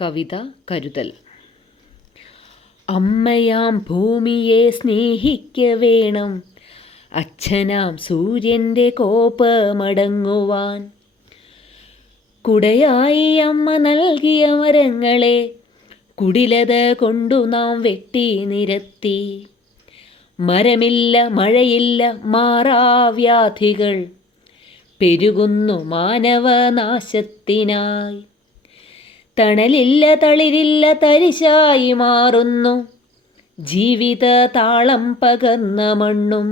കവിത കരുതൽ. അമ്മയാം ഭൂമിയെ സ്നേഹിക്ക വേണം, അച്ഛനാം സൂര്യൻ്റെ കോപമടങ്ങുവാൻ. കുടയായി അമ്മ നൽകിയ മരങ്ങളെ കുടിലത കൊണ്ടു നാം വെട്ടി നിരത്തി. മരമില്ല, മഴയില്ല, മാറാവ്യാധികൾ പെരുകുന്നു മാനവനാശത്തിനായി. തണലില്ല, തളിരില്ല, തരിശായി മാറുന്നു ജീവിത താളം പകർന്ന മണ്ണും.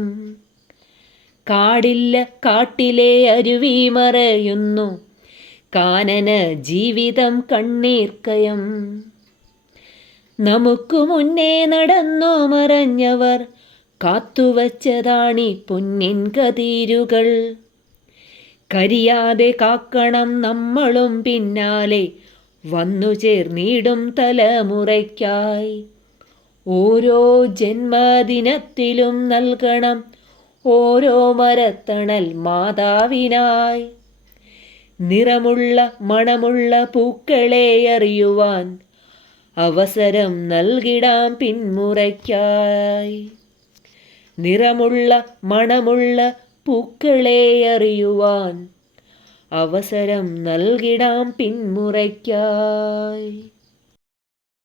കാടില്ല, കാട്ടിലെ അരുവി മറയുന്നു കാനന ജീവിതം കണ്ണീർക്കയം. നമുക്ക് മുന്നേ നടന്നു മറഞ്ഞവർ കാത്തുവച്ചതാണീ പൊന്നിൻ കതിരുകൾ. കരിയാതെ കാക്കണം നമ്മളും പിന്നാലെ വന്നു ചേർന്നിടും തലമുറയ്ക്കായി. ഓരോ ജന്മദിനത്തിലും നൽകണം ഓരോ മരത്തണൽ മാതാവിനായി. നിറമുള്ള മണമുള്ള പൂക്കളെ അറിയുവാൻ അവസരം നൽകിടാം പിന്മുറയ്ക്കായി. നിറമുള്ള മണമുള്ള പൂക്കളെ അറിയുവാൻ അവസരം നൽകിടാം പിന്മുറയ്ക്കായി.